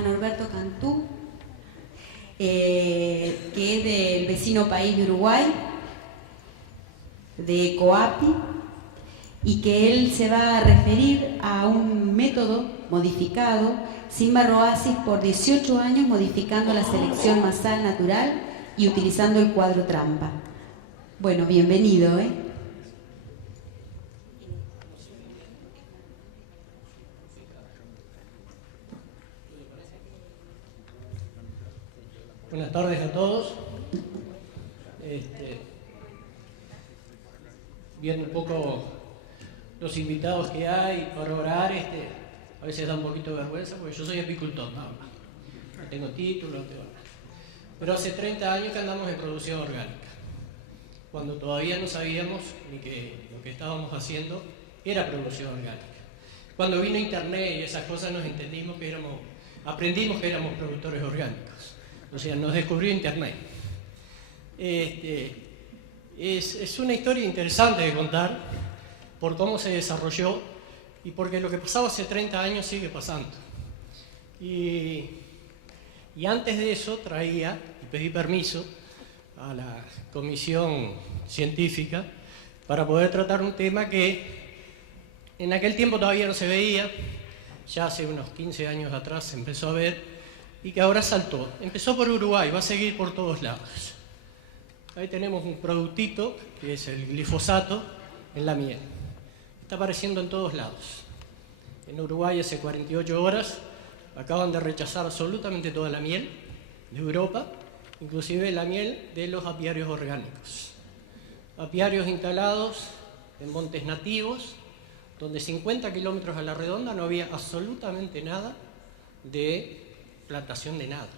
Norberto Cantú, que es del vecino país de Uruguay, de Coapi, y que él se va a referir a un método modificado, Simba-Roasis, por 18 años modificando la selección masal natural y utilizando el cuadro trampa. Bueno, bienvenido, Buenas tardes a todos. Viendo un poco los invitados que hay para orar, a veces da un poquito de vergüenza porque yo soy apicultor, nada más. No tengo título, no tengo nada. Pero hace 30 años que andamos en producción orgánica, cuando todavía no sabíamos ni que lo que estábamos haciendo era producción orgánica. Cuando vino internet y esas cosas aprendimos que éramos productores orgánicos. O sea, nos descubrió internet. Es una historia interesante de contar por cómo se desarrolló y porque lo que pasaba hace 30 años sigue pasando. Y antes de eso traía y pedí permiso a la comisión científica para poder tratar un tema que en aquel tiempo todavía no se veía, ya hace unos 15 años atrás se empezó a ver y que ahora saltó. Empezó por Uruguay, va a seguir por todos lados. Ahí tenemos un productito que es el glifosato en la miel. Está apareciendo en todos lados. En Uruguay hace 48 horas acaban de rechazar absolutamente toda la miel de Europa, inclusive la miel de los apiarios orgánicos. Apiarios instalados en montes nativos, donde 50 kilómetros a la redonda no había absolutamente nada de plantación de nada.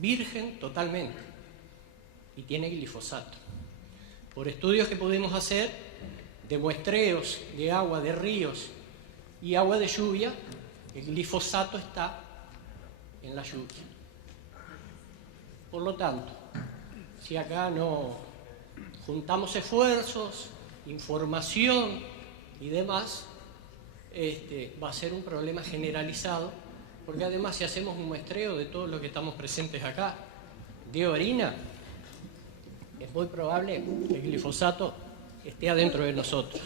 Virgen totalmente. Y tiene glifosato. Por estudios que pudimos hacer de muestreos de agua de ríos y agua de lluvia, el glifosato está en la lluvia. Por lo tanto, si acá no juntamos esfuerzos, información y demás, va a ser un problema generalizado, porque además si hacemos un muestreo de todo lo que estamos presentes acá, de orina, es muy probable que el glifosato esté adentro de nosotros.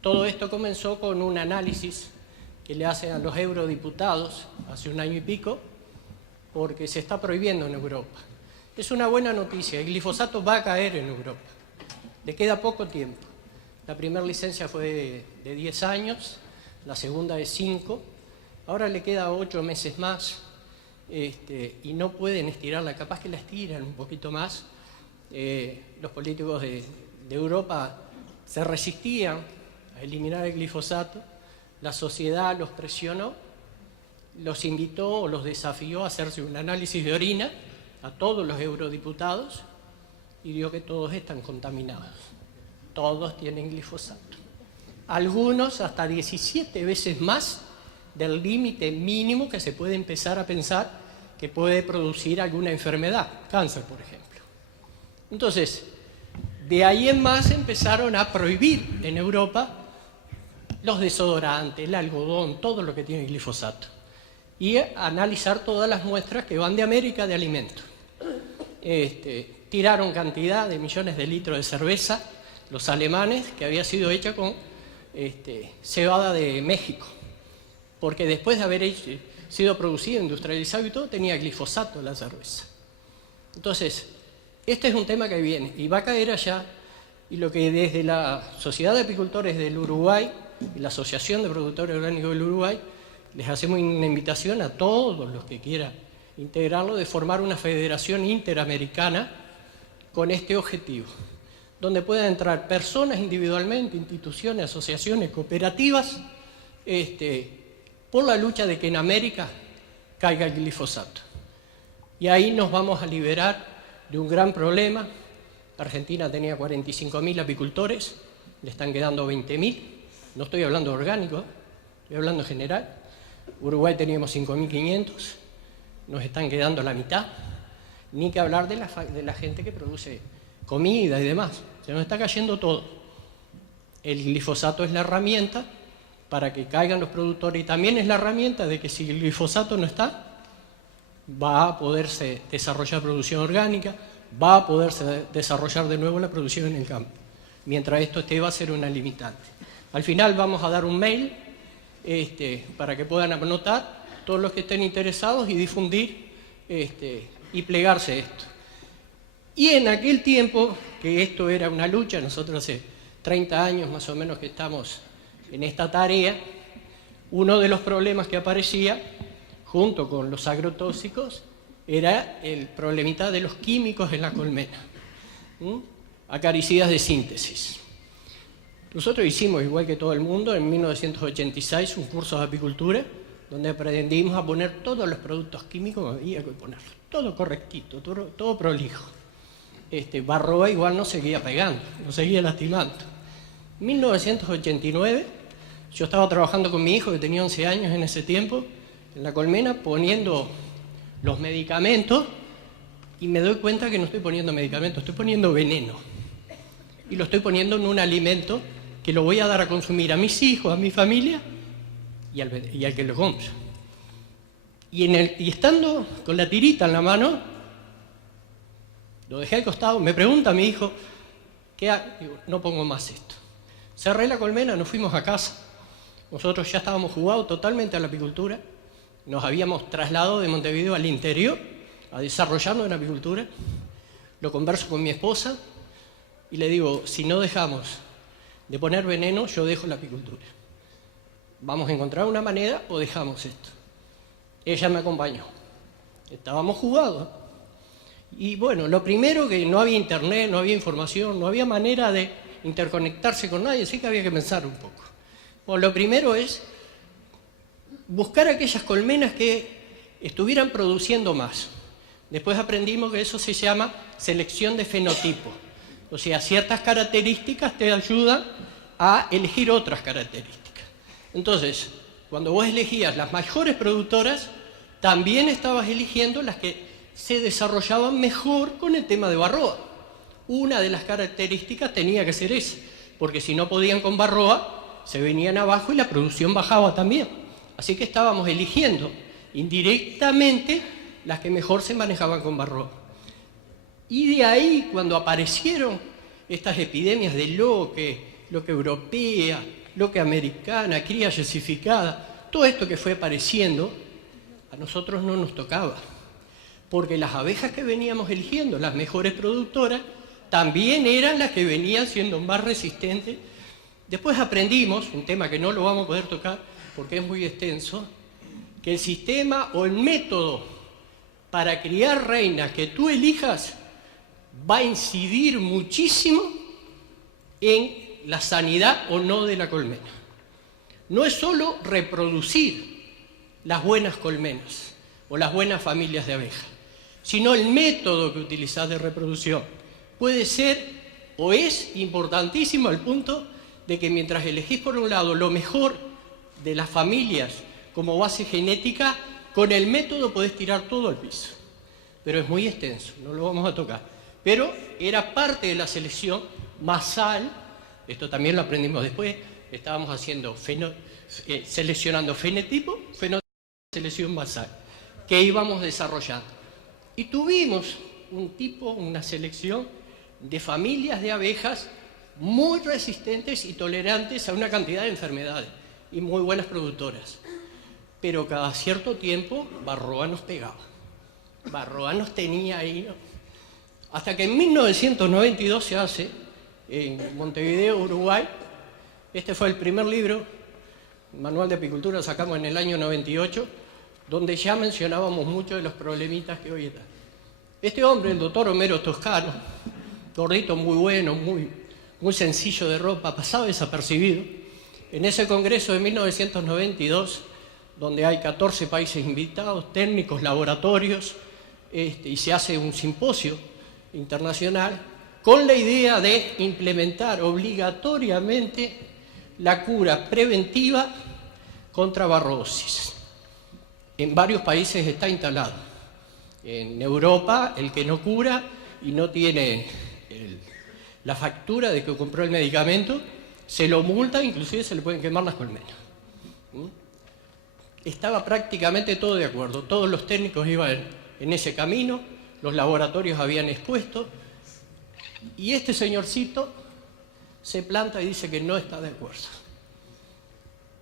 Todo esto comenzó con un análisis que le hacen a los eurodiputados hace un año y pico, porque se está prohibiendo en Europa. Es una buena noticia, el glifosato va a caer en Europa. Le queda poco tiempo. La primera licencia fue de 10 años, la segunda de 5, ahora le queda 8 meses más. Y no pueden estirarla, capaz que la estiran un poquito más. Los políticos de Europa se resistían a eliminar el glifosato, la sociedad los presionó, los invitó o los desafió a hacerse un análisis de orina a todos los eurodiputados y dio que todos están contaminados, todos tienen glifosato, algunos hasta 17 veces más del límite mínimo que se puede empezar a pensar que puede producir alguna enfermedad, cáncer, por ejemplo. Entonces, de ahí en más empezaron a prohibir en Europa los desodorantes, el algodón, todo lo que tiene glifosato, y a analizar todas las muestras que van de América de alimentos. Tiraron cantidad de millones de litros de cerveza, los alemanes, que había sido hecha con cebada de México, porque después de haber sido producido, industrializado y todo, tenía glifosato la cerveza. Entonces, este es un tema que viene y va a caer allá, y lo que desde la Sociedad de Apicultores del Uruguay y la Asociación de Productores Orgánicos del Uruguay, les hacemos una invitación a todos los que quieran integrarlo, de formar una federación interamericana con este objetivo, donde puedan entrar personas individualmente, instituciones, asociaciones, cooperativas, por la lucha de que en América caiga el glifosato. Y ahí nos vamos a liberar de un gran problema. Argentina tenía 45.000 apicultores, le están quedando 20.000. No estoy hablando de orgánico, estoy hablando en general. Uruguay teníamos 5.500, nos están quedando la mitad. Ni que hablar de la gente que produce comida y demás. Se nos está cayendo todo. El glifosato es la herramienta para que caigan los productores, y también es la herramienta de que si el glifosato no está, va a poderse desarrollar producción orgánica, va a poderse desarrollar de nuevo la producción en el campo. Mientras esto esté, va a ser una limitante. Al final vamos a dar un mail para que puedan anotar todos los que estén interesados y difundir y plegarse esto. Y en aquel tiempo, que esto era una lucha, nosotros hace 30 años más o menos que estamos en esta tarea, uno de los problemas que aparecía, junto con los agrotóxicos, era el problemita de los químicos en la colmena, acaricidas de síntesis. Nosotros hicimos, igual que todo el mundo, en 1986 un curso de apicultura, donde aprendimos a poner todos los productos químicos, había que ponerlos, todo correctito, todo prolijo. Varroa igual no seguía pegando, no seguía lastimando. En 1989, yo estaba trabajando con mi hijo, que tenía 11 años en ese tiempo, en la colmena, poniendo los medicamentos, y me doy cuenta que no estoy poniendo medicamentos, estoy poniendo veneno. Y lo estoy poniendo en un alimento que lo voy a dar a consumir a mis hijos, a mi familia y al que lo compra. Y estando con la tirita en la mano, lo dejé al costado, me pregunta mi hijo, ¿qué hago? Digo, no pongo más esto. Cerré la colmena, nos fuimos a casa. Nosotros ya estábamos jugados totalmente a la apicultura. Nos habíamos trasladado de Montevideo al interior a desarrollarnos en apicultura. Lo converso con mi esposa y le digo, si no dejamos de poner veneno, yo dejo la apicultura. Vamos a encontrar una manera o dejamos esto. Ella me acompañó. Estábamos jugados. Y bueno, lo primero, que no había internet, no había información, no había manera de interconectarse con nadie, así que había que pensar un poco. Bueno, lo primero es buscar aquellas colmenas que estuvieran produciendo más. Después aprendimos que eso se llama selección de fenotipo. O sea, ciertas características te ayudan a elegir otras características. Entonces, cuando vos elegías las mejores productoras, también estabas eligiendo las que se desarrollaban mejor con el tema de Varroa. Una de las características tenía que ser esa, porque si no podían con Varroa, se venían abajo y la producción bajaba también. Así que estábamos eligiendo indirectamente las que mejor se manejaban con Varroa. Y de ahí, cuando aparecieron estas epidemias de loque europea, loque americana, cría yesificada, todo esto que fue apareciendo, a nosotros no nos tocaba. Porque las abejas que veníamos eligiendo, las mejores productoras, también eran las que venían siendo más resistentes. Después aprendimos, un tema que no lo vamos a poder tocar porque es muy extenso, que el sistema o el método para criar reinas que tú elijas va a incidir muchísimo en la sanidad o no de la colmena. No es solo reproducir las buenas colmenas o las buenas familias de abejas, sino el método que utilizás de reproducción. Puede ser o es importantísimo al punto de que mientras elegís por un lado lo mejor de las familias como base genética, con el método podés tirar todo al piso. Pero es muy extenso, no lo vamos a tocar. Pero era parte de la selección masal, esto también lo aprendimos después, estábamos haciendo seleccionando fenotipo, selección masal, que íbamos desarrollando. Y tuvimos una selección de familias de abejas muy resistentes y tolerantes a una cantidad de enfermedades y muy buenas productoras. Pero cada cierto tiempo Varroa nos pegaba. Varroa nos tenía ahí, ¿no? Hasta que en 1992 se hace, en Montevideo, Uruguay, este fue el primer libro, Manual de Apicultura, sacamos en el año 98, donde ya mencionábamos muchos de los problemitas que hoy están. Este hombre, el doctor Homero Toscano, gordito, muy bueno, muy sencillo de ropa, pasaba desapercibido. En ese congreso de 1992, donde hay 14 países invitados, técnicos, laboratorios, y se hace un simposio internacional con la idea de implementar obligatoriamente la cura preventiva contra varrosis. En varios países está instalado. En Europa, el que no cura y no tiene la factura de que compró el medicamento, se lo multa, inclusive se le pueden quemar las colmenas. ¿Mm? Estaba prácticamente todo de acuerdo, todos los técnicos iban en ese camino, los laboratorios habían expuesto, y este señorcito se planta y dice que no está de acuerdo.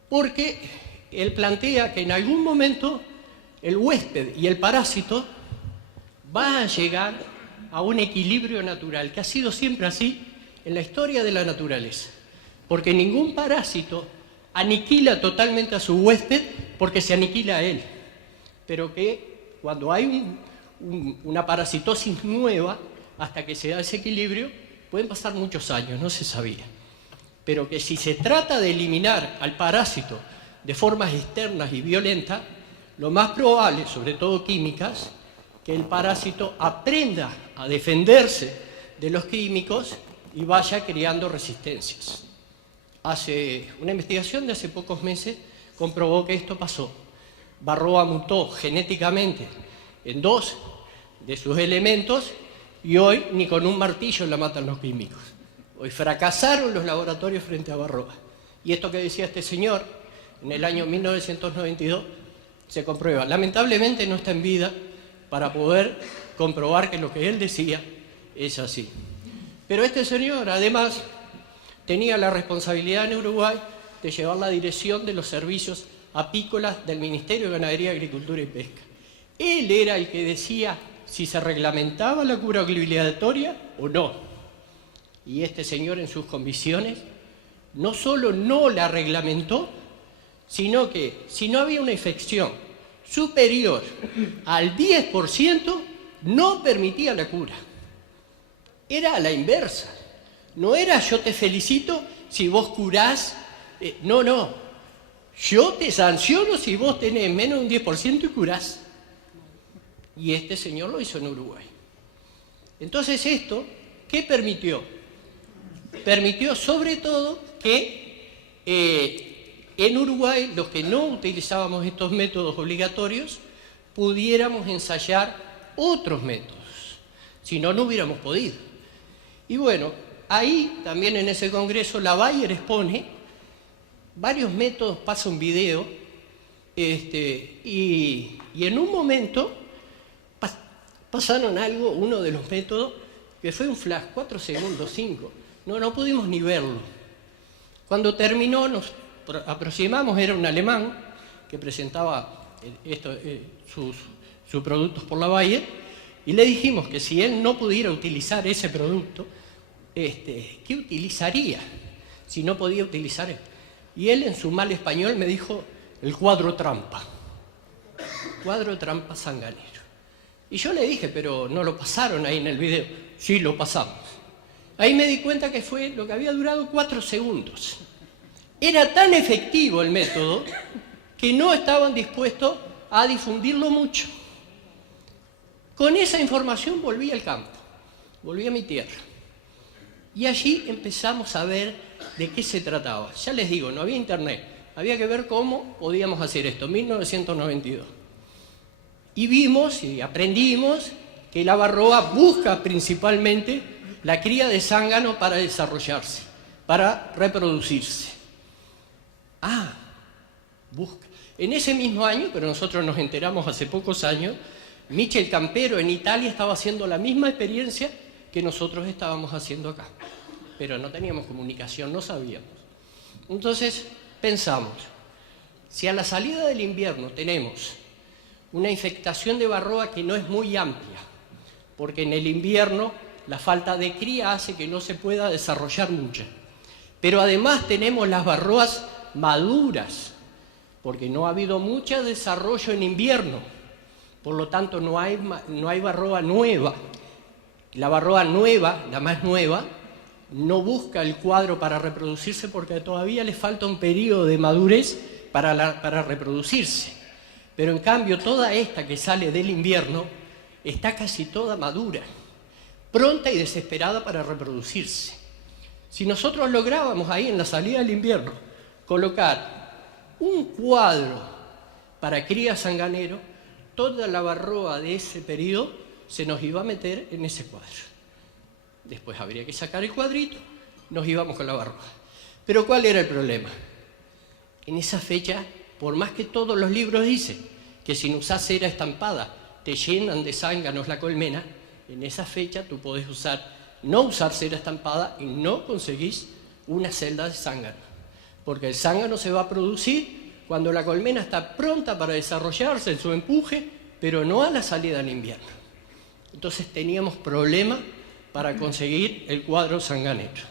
Porque él plantea que en algún momento el huésped y el parásito van a llegar a un equilibrio natural, que ha sido siempre así en la historia de la naturaleza. Porque ningún parásito aniquila totalmente a su huésped porque se aniquila a él. Pero que cuando hay una parasitosis nueva, hasta que se da ese equilibrio, pueden pasar muchos años, no se sabía. Pero que si se trata de eliminar al parásito de formas externas y violentas, lo más probable, sobre todo químicas, que el parásito aprenda a defenderse de los químicos y vaya creando resistencias. Una investigación de hace pocos meses comprobó que esto pasó. Varroa mutó genéticamente en 2 de sus elementos y hoy ni con un martillo la matan los químicos. Hoy fracasaron los laboratorios frente a Varroa. Y esto que decía este señor, en el año 1992, se comprueba. Lamentablemente no está en vida para poder comprobar que lo que él decía es así. Pero este señor, además, tenía la responsabilidad en Uruguay de llevar la dirección de los servicios apícolas del Ministerio de Ganadería, Agricultura y Pesca. Él era el que decía si se reglamentaba la cura obligatoria o no. Y este señor en sus convicciones no solo no la reglamentó, sino que si no había una infección superior al 10%, no permitía la cura. Era a la inversa. No era yo te felicito si vos curás. No. Yo te sanciono si vos tenés menos de un 10% y curás. Y este señor lo hizo en Uruguay. Entonces esto, ¿qué permitió? Permitió sobre todo que en Uruguay, los que no utilizábamos estos métodos obligatorios, pudiéramos ensayar otros métodos. Si no, no hubiéramos podido. Y bueno, ahí también en ese congreso la Bayer expone varios métodos, pasa un video, y en un momento pasaron uno de los métodos, que fue un flash, 4 segundos, 5. No pudimos ni verlo. Cuando terminó, nos aproximamos, era un alemán que presentaba sus productos por la Bayer, y le dijimos que si él no pudiera utilizar ese producto, ¿qué utilizaría si no podía utilizar esto? Y él en su mal español me dijo el cuadro trampa sanganero. Y yo le dije, pero no lo pasaron ahí en el video. Sí, lo pasamos. Ahí me di cuenta que fue lo que había durado 4 segundos. Era tan efectivo el método que no estaban dispuestos a difundirlo mucho. Con esa información volví al campo, volví a mi tierra. Y allí empezamos a ver de qué se trataba. Ya les digo, no había internet, había que ver cómo podíamos hacer esto, 1992. Y vimos y aprendimos que la varroa busca principalmente la cría de zángano para desarrollarse, para reproducirse. Busca. En ese mismo año, pero nosotros nos enteramos hace pocos años, Michel Campero en Italia estaba haciendo la misma experiencia que nosotros estábamos haciendo acá. Pero no teníamos comunicación, no sabíamos. Entonces pensamos, si a la salida del invierno tenemos una infectación de varroa que no es muy amplia, porque en el invierno la falta de cría hace que no se pueda desarrollar mucha, pero además tenemos las varroas maduras, porque no ha habido mucho desarrollo en invierno, por lo tanto no hay varroa nueva. La varroa nueva, la más nueva, no busca el cuadro para reproducirse porque todavía le falta un periodo de madurez para reproducirse. Pero en cambio toda esta que sale del invierno está casi toda madura, pronta y desesperada para reproducirse. Si nosotros lográbamos ahí en la salida del invierno colocar un cuadro para cría sanganero, toda la varroa de ese periodo se nos iba a meter en ese cuadro. Después habría que sacar el cuadrito, nos íbamos con la varroa. Pero ¿cuál era el problema? En esa fecha por más que todos los libros dicen que si no usás cera estampada te llenan de zánganos la colmena, en esa fecha tú podés no usar cera estampada y no conseguís una celda de zángano, porque el zángano se va a producir cuando la colmena está pronta para desarrollarse en su empuje, pero no a la salida del invierno. Entonces teníamos problemas para conseguir el cuadro zanganero.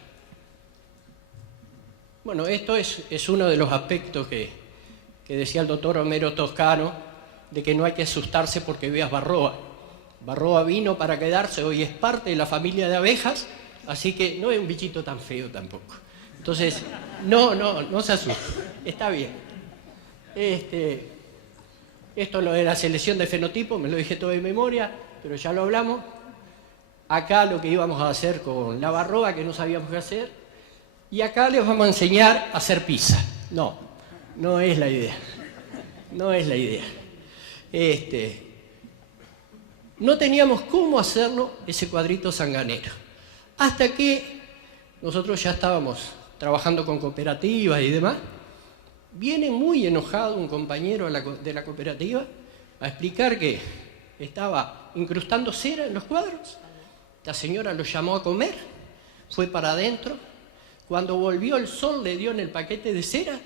Bueno, esto es uno de los aspectos que decía el doctor Homero Toscano, de que no hay que asustarse porque veas Varroa. Varroa vino para quedarse, hoy es parte de la familia de abejas, así que no es un bichito tan feo tampoco. Entonces, no se asuste, está bien. Esto lo de la selección de fenotipo, me lo dije todo de memoria, pero ya lo hablamos. Acá lo que íbamos a hacer con la Varroa, que no sabíamos qué hacer, y acá les vamos a enseñar a hacer pizza. No es la idea. No es la idea. No teníamos cómo hacerlo ese cuadrito zanganero. Hasta que nosotros ya estábamos trabajando con cooperativas y demás. Viene muy enojado un compañero de la cooperativa a explicar que estaba incrustando cera en los cuadros. La señora lo llamó a comer, fue para adentro. Cuando volvió el sol le dio en el paquete de cera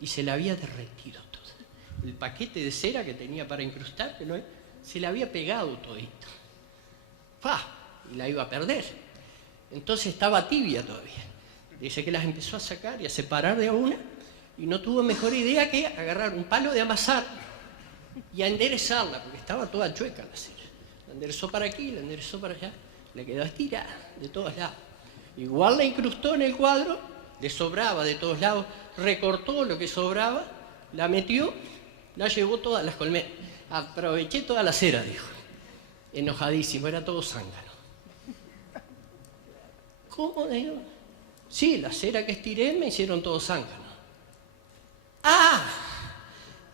y se le había derretido todo. El paquete de cera que tenía para incrustar, se le había pegado todito. ¡Pah! Y la iba a perder. Entonces estaba tibia todavía. Dice que las empezó a sacar y a separar de a una y no tuvo mejor idea que agarrar un palo de amasar y a enderezarla, porque estaba toda chueca la cera. La enderezó para aquí, la enderezó para allá, le quedó estirada de todos lados. Igual la incrustó en el cuadro, le sobraba de todos lados, recortó lo que sobraba, la metió, la llevó todas las colmenas. Aproveché toda la cera, dijo. Enojadísimo, era todo zángano. ¿Cómo? Digo? Sí, la cera que estiré me hicieron todo zángano. ¡Ah!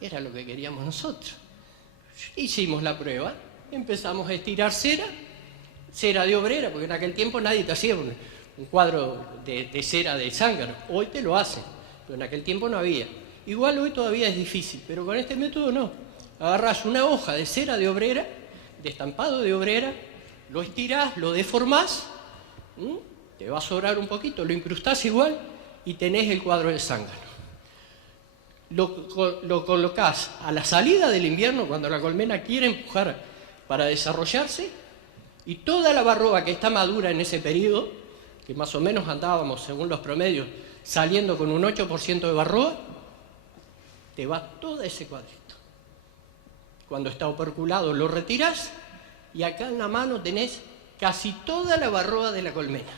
Era lo que queríamos nosotros. Hicimos la prueba, empezamos a estirar cera de obrera, porque en aquel tiempo nadie te hacía un cuadro de cera de zángano. Hoy te lo hacen, pero en aquel tiempo no había. Igual hoy todavía es difícil, pero con este método no. Agarrás una hoja de cera de obrera, de estampado de obrera, lo estirás, lo deformás, te va a sobrar un poquito, lo incrustás igual y tenés el cuadro de zángano. Lo colocás a la salida del invierno, cuando la colmena quiere empujar para desarrollarse, y toda la Varroa que está madura en ese periodo, que más o menos andábamos, según los promedios, saliendo con un 8% de Varroa, te va todo ese cuadrito. Cuando está operculado lo retirás y acá en la mano tenés casi toda la Varroa de la colmena.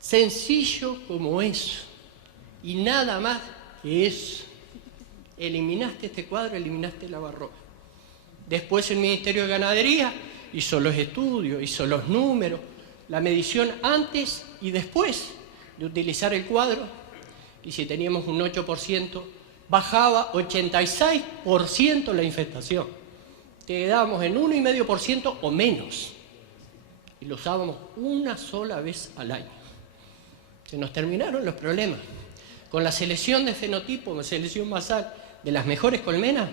Sencillo como eso. Y nada más que eso. Eliminaste este cuadro, eliminaste la Varroa. Después el Ministerio de Ganadería hizo los estudios, hizo los números, la medición antes y después de utilizar el cuadro. Y si teníamos un 8%, bajaba 86% la infestación. Quedábamos en 1,5% o menos. Y lo usábamos una sola vez al año. Se nos terminaron los problemas. Con la selección de fenotipo, con selección masal de las mejores colmenas,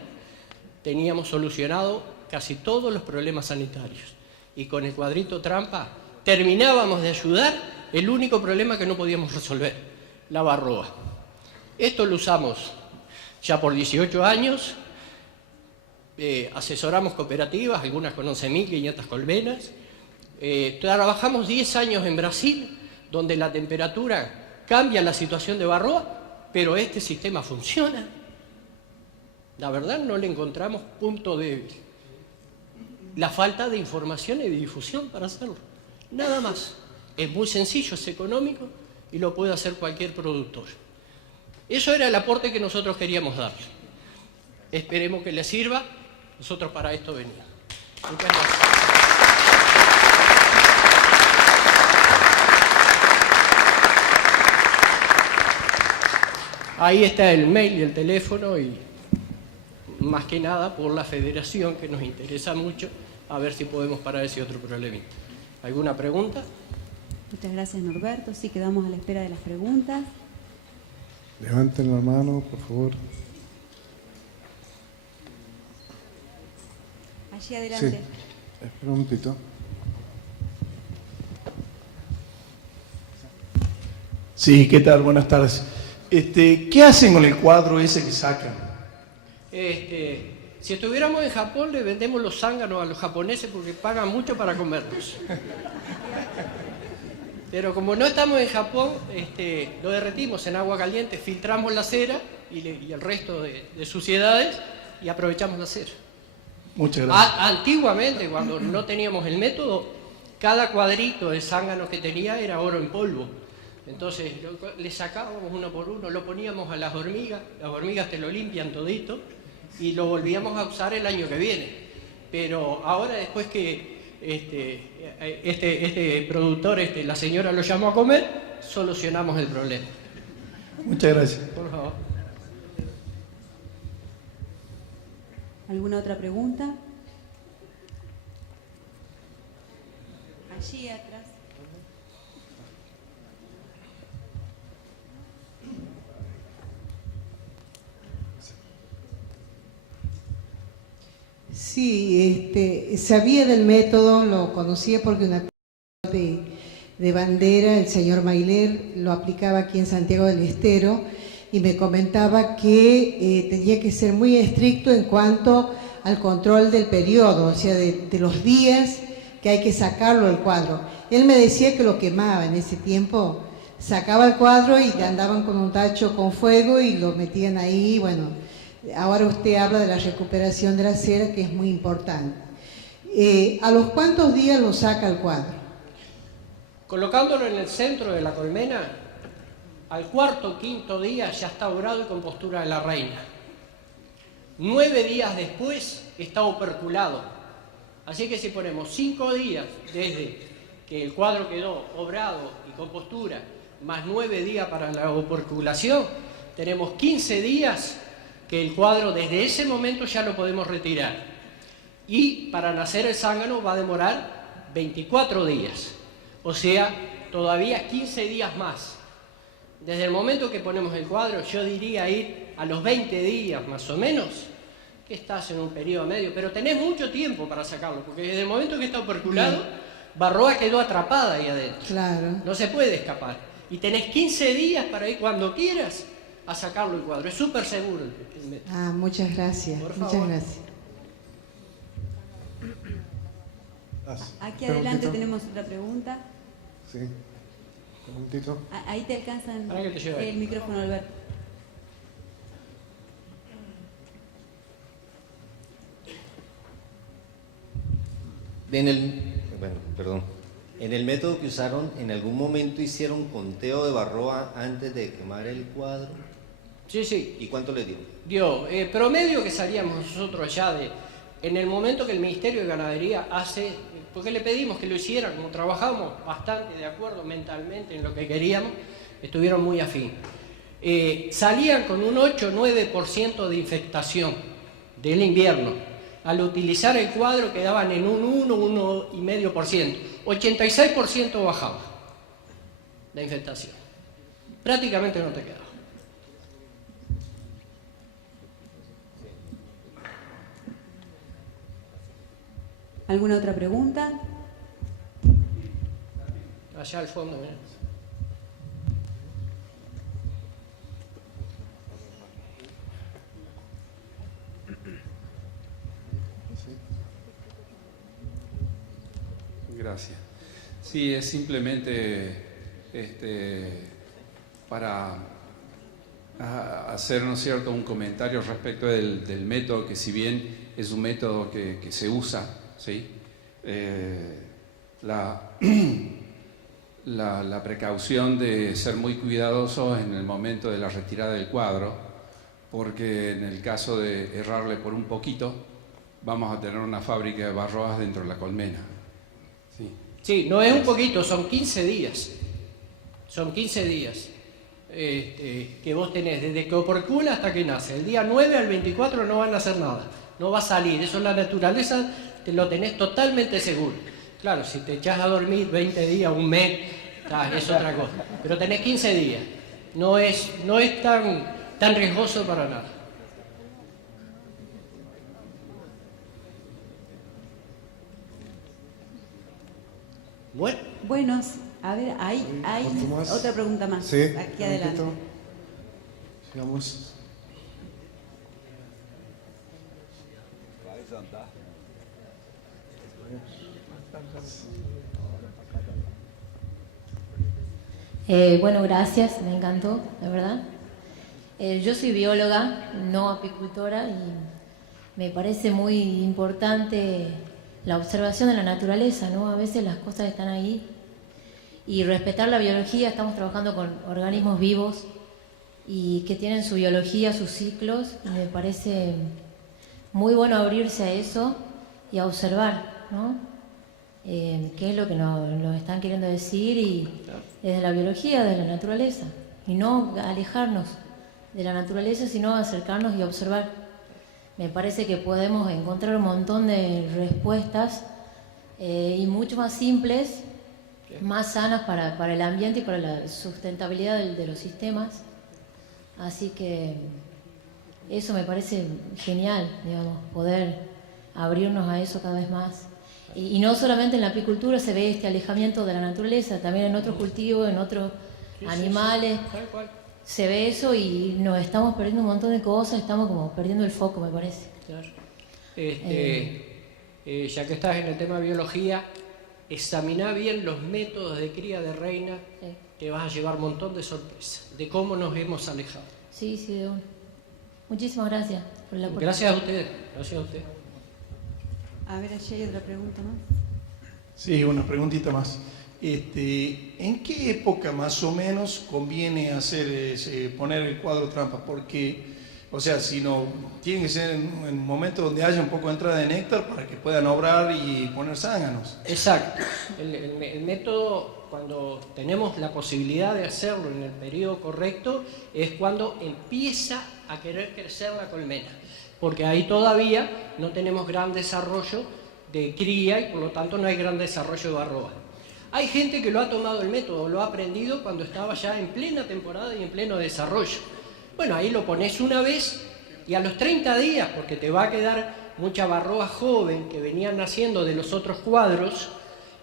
teníamos solucionado casi todos los problemas sanitarios. Y con el cuadrito trampa terminábamos de ayudar el único problema que no podíamos resolver, la Varroa. Esto lo usamos ya por 18 años, asesoramos cooperativas, algunas con 11.500 colmenas. Trabajamos 10 años en Brasil, donde la temperatura cambia la situación de Varroa, pero este sistema funciona. La verdad no le encontramos punto débil. La falta de información y de difusión para hacerlo. Nada más. Es muy sencillo, es económico y lo puede hacer cualquier productor. Eso era el aporte que nosotros queríamos darle. Esperemos que les sirva. Nosotros para esto venimos. Muchas gracias. Ahí está el mail y el teléfono y más que nada por la federación, que nos interesa mucho, a ver si podemos parar ese otro problemita. ¿Alguna pregunta? Muchas gracias, Norberto. Sí, quedamos a la espera de las preguntas. Levanten la mano, por favor. Allí adelante. Sí, espera un momentito. Sí, ¿qué tal? Buenas tardes. ¿Qué hacen con el cuadro ese que sacan? Si estuviéramos en Japón, le vendemos los zánganos a los japoneses porque pagan mucho para comerlos. Pero como no estamos en Japón, lo derretimos en agua caliente, filtramos la cera y el resto de suciedades y aprovechamos la cera. Muchas gracias. Antiguamente, cuando no teníamos el método, cada cuadrito de zángano que tenía era oro en polvo. Entonces le sacábamos uno por uno, lo poníamos a las hormigas te lo limpian todito y lo volvíamos a usar el año que viene. Pero ahora, después que este productor, la señora lo llamó a comer, solucionamos el problema. Muchas gracias. Por favor. ¿Alguna otra pregunta? Allí atrás. Sí, sabía del método, lo conocía porque una de bandera, el señor Mailer, lo aplicaba aquí en Santiago del Estero y me comentaba que tenía que ser muy estricto en cuanto al control del periodo, o sea, de los días que hay que sacarlo del cuadro. Él me decía que lo quemaba en ese tiempo, sacaba el cuadro y andaban con un tacho con fuego y lo metían ahí, bueno. Ahora usted habla de la recuperación de la cera, que es muy importante. ¿A los cuántos días lo saca el cuadro? Colocándolo en el centro de la colmena, al cuarto o quinto día ya está dorado y con postura de la reina. 9 días después está operculado. Así que si ponemos 5 días desde que el cuadro quedó obrado y con postura, más 9 días para la operculación, tenemos 15 días que el cuadro desde ese momento ya lo podemos retirar. Y para nacer el zángano va a demorar 24 días, o sea, todavía 15 días más. Desde el momento que ponemos el cuadro, yo diría ir a los 20 días más o menos, que estás en un periodo medio, pero tenés mucho tiempo para sacarlo, porque desde el momento que está operculado, Barroa quedó atrapada ahí adentro. Claro. No se puede escapar. Y tenés 15 días para ir cuando quieras a sacarlo el cuadro. Es súper seguro el método. Ah, muchas gracias. Por Muchas favor. gracias. Aquí Espera un adelante momentito. tenemos otra pregunta. Sí, un momentito. Ahí te alcanzan Para que te lleve. el micrófono, Alberto. En el método que usaron, ¿en algún momento hicieron conteo de Barroa antes de quemar el cuadro? Sí, sí. ¿Y cuánto le dio? Dio promedio que salíamos nosotros ya en el momento que el Ministerio de Ganadería hace, porque le pedimos que lo hicieran, como trabajamos bastante de acuerdo mentalmente en lo que queríamos, estuvieron muy afín. Salían con un 8-9% de infectación del invierno. Al utilizar el cuadro quedaban en un 1-1,5%. 86% bajaba la infestación. Prácticamente no te quedaba. ¿Alguna otra pregunta? Allá al fondo, mirá. Gracias. Sí, es simplemente para hacer, ¿no es cierto?, un comentario respecto del método, que si bien es un método que se usa, ¿sí? La precaución de ser muy cuidadosos en el momento de la retirada del cuadro, porque en el caso de errarle por un poquito, vamos a tener una fábrica de Barroas dentro de la colmena. Sí. Sí, no es un poquito, son 15 días. Son 15 días que vos tenés desde que opercula hasta que nace. El día 9 al 24 no van a hacer nada, no va a salir. Eso en la naturaleza te lo tenés totalmente seguro. Claro, si te echás a dormir 20 días, un mes, es otra cosa. Pero tenés 15 días. No es tan riesgoso para nada. Bueno, Buenos, a ver, hay ¿Otro más? otra pregunta más. Sí, Aquí adelante. momentito. Sigamos. Bueno, gracias, me encantó, la verdad. Yo soy bióloga, no apicultora, y me parece muy importante la observación de la naturaleza, ¿no? A veces las cosas están ahí y respetar la biología. Estamos trabajando con organismos vivos y que tienen su biología, sus ciclos, y me parece muy bueno abrirse a eso y a observar, ¿no? Qué es lo que nos están queriendo decir, y desde la biología, desde la naturaleza, y no alejarnos de la naturaleza, sino acercarnos y observar. Me parece que podemos encontrar un montón de respuestas y mucho más simples, más sanas para el ambiente y para la sustentabilidad de los sistemas. Así que eso me parece genial, digamos, poder abrirnos a eso cada vez más. Y no solamente en la apicultura se ve este alejamiento de la naturaleza, también en otros cultivos, en otros animales. tal cual. Se ve eso y nos estamos perdiendo un montón de cosas, estamos como perdiendo el foco, me parece. Claro. Ya que estás en el tema de biología, examiná bien los métodos de cría de reina, Sí, te vas a llevar un montón de sorpresas de cómo nos hemos alejado. sí, de una. Muchísimas gracias por la oportunidad. Gracias a ustedes, gracias a ustedes. A ver, allí hay otra pregunta más. Sí, una preguntita más. ¿En qué época más o menos conviene poner el cuadro trampa? Porque, o sea, si no, tiene que ser en un momento donde haya un poco de entrada de néctar para que puedan obrar y poner zánganos. Exacto. El método, cuando tenemos la posibilidad de hacerlo en el periodo correcto, es cuando empieza a querer crecer la colmena, porque ahí todavía no tenemos gran desarrollo de cría y por lo tanto no hay gran desarrollo de barroa. Hay gente que lo ha tomado el método, lo ha aprendido cuando estaba ya en plena temporada y en pleno desarrollo. Bueno, ahí lo pones una vez y a los 30 días, porque te va a quedar mucha barroa joven que venían naciendo de los otros cuadros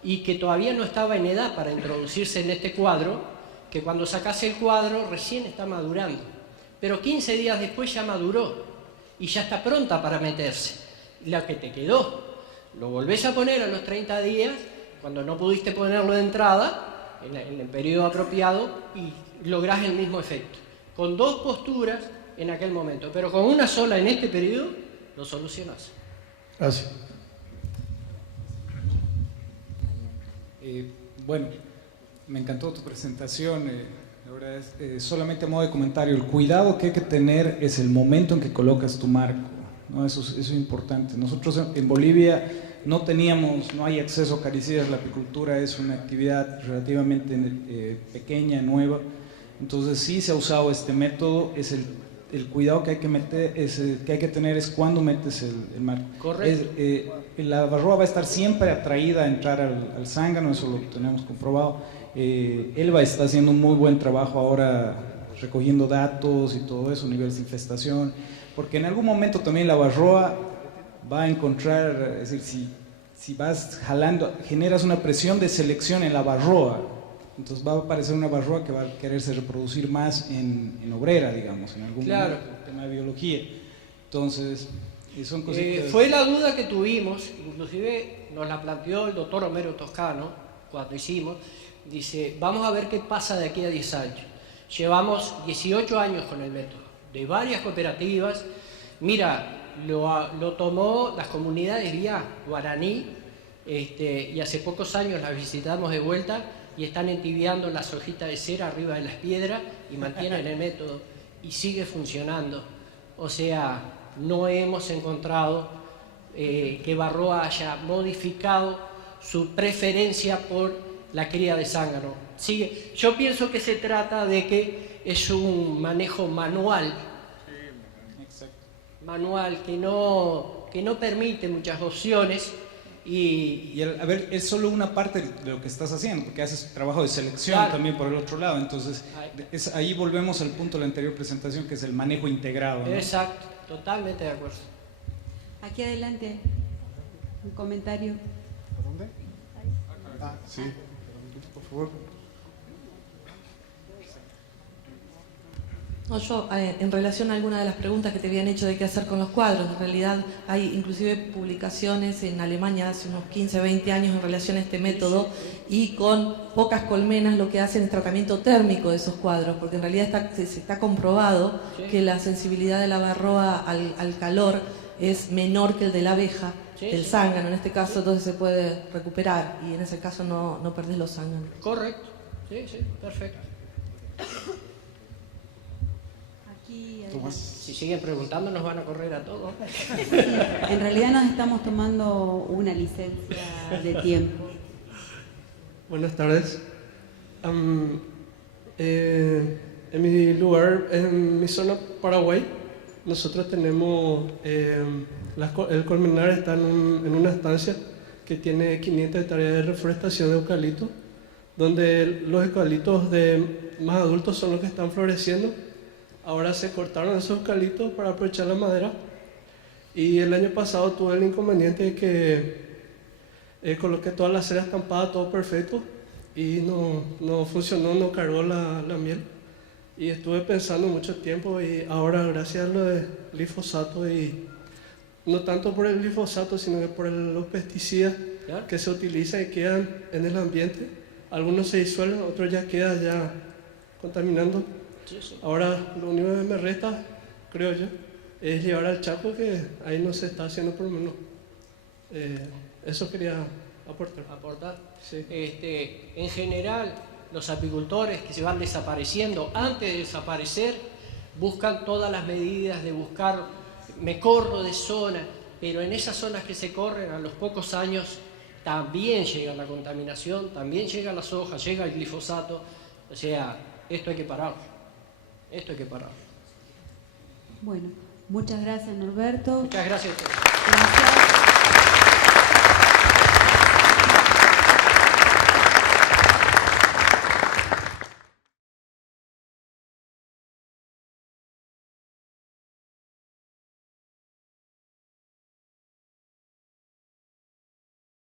y que todavía no estaba en edad para introducirse en este cuadro, que cuando sacas el cuadro recién está madurando. Pero 15 días después ya maduró y ya está pronta para meterse. La que te quedó, lo volvés a poner a los 30 días, cuando no pudiste ponerlo de entrada, en el periodo apropiado, y lográs el mismo efecto. Con dos posturas en aquel momento, pero con una sola en este periodo, lo solucionás. Gracias. Bueno, me encantó tu presentación. La verdad es, solamente a modo de comentario, el cuidado que hay que tener es el momento en que colocas tu marco, ¿no? Eso es importante. Nosotros en Bolivia no hay acceso a acaricidas, la apicultura es una actividad relativamente pequeña, nueva, entonces sí se ha usado este método. Es el cuidado que hay que tener es cuando metes el marco. Correcto. La barroa va a estar siempre atraída a entrar al zángano, eso lo tenemos comprobado. Elba está haciendo un muy buen trabajo ahora recogiendo datos y todo eso, niveles de infestación, porque en algún momento también la barroa va a encontrar, es decir, si vas jalando, generas una presión de selección en la barroa, entonces va a aparecer una barroa que va a quererse reproducir más en obrera, digamos, en algún momento, tema de biología. Entonces, son cositas. Fue la duda que tuvimos, inclusive nos la planteó el doctor Homero Toscano cuando hicimos. Dice, vamos a ver qué pasa de aquí a 10 años. Llevamos 18 años con el método, de varias cooperativas. Mira, lo tomó las comunidades vía guaraní, y hace pocos años las visitamos de vuelta y están entibiando las hojitas de cera arriba de las piedras y mantienen el método y sigue funcionando. O sea, no hemos encontrado que barroa haya modificado su preferencia por la cría de zángano. Sigue. Yo pienso que se trata de que es un manejo manual, que no permite muchas opciones. A ver, es solo una parte de lo que estás haciendo, porque haces trabajo de selección también por el otro lado, entonces ahí volvemos al punto de la anterior presentación, que es el manejo integrado, ¿no? Exacto, totalmente de acuerdo. Aquí adelante, un comentario. ¿Por dónde? Sí, por favor. No, yo, en relación a alguna de las preguntas que te habían hecho de qué hacer con los cuadros, en realidad hay inclusive publicaciones en Alemania hace unos 15, 20 años en relación a este método, y con pocas colmenas lo que hacen es tratamiento térmico de esos cuadros, porque en realidad se está comprobado que la sensibilidad de la barroa al calor es menor que el de la abeja, del zángano en este caso, entonces se puede recuperar y en ese caso no perdés los zánganos. Correcto, sí, perfecto. Tomás. Si siguen preguntando nos van a correr a todos. En realidad nos estamos tomando una licencia de tiempo. Buenas tardes. En mi lugar, en mi zona Paraguay, nosotros tenemos, el colmenar está en una estancia que tiene 500 hectáreas de reforestación de eucalipto, donde los eucaliptos más adultos son los que están floreciendo. Ahora se cortaron esos eucaliptos para aprovechar la madera, y el año pasado tuve el inconveniente de que coloqué toda la cera estampada, todo perfecto, y no funcionó, no cargó la miel. Y estuve pensando mucho tiempo, y ahora gracias a lo del glifosato, y no tanto por el glifosato, sino que por los pesticidas que se utilizan y quedan en el ambiente, algunos se disuelven, otros ya quedan ya contaminando. Ahora lo único que me resta, creo yo, es llevar al Chaco, que ahí no se está haciendo por lo menos. Eso quería aportar. Sí. En general, los apicultores que se van desapareciendo, antes de desaparecer, buscan todas las medidas de buscar, me corro de zona, pero en esas zonas que se corren, a los pocos años, también llega la contaminación, también llega la soja, llega el glifosato. O sea, esto hay que pararlo. Bueno, muchas gracias, Norberto. Muchas gracias a ustedes. Gracias.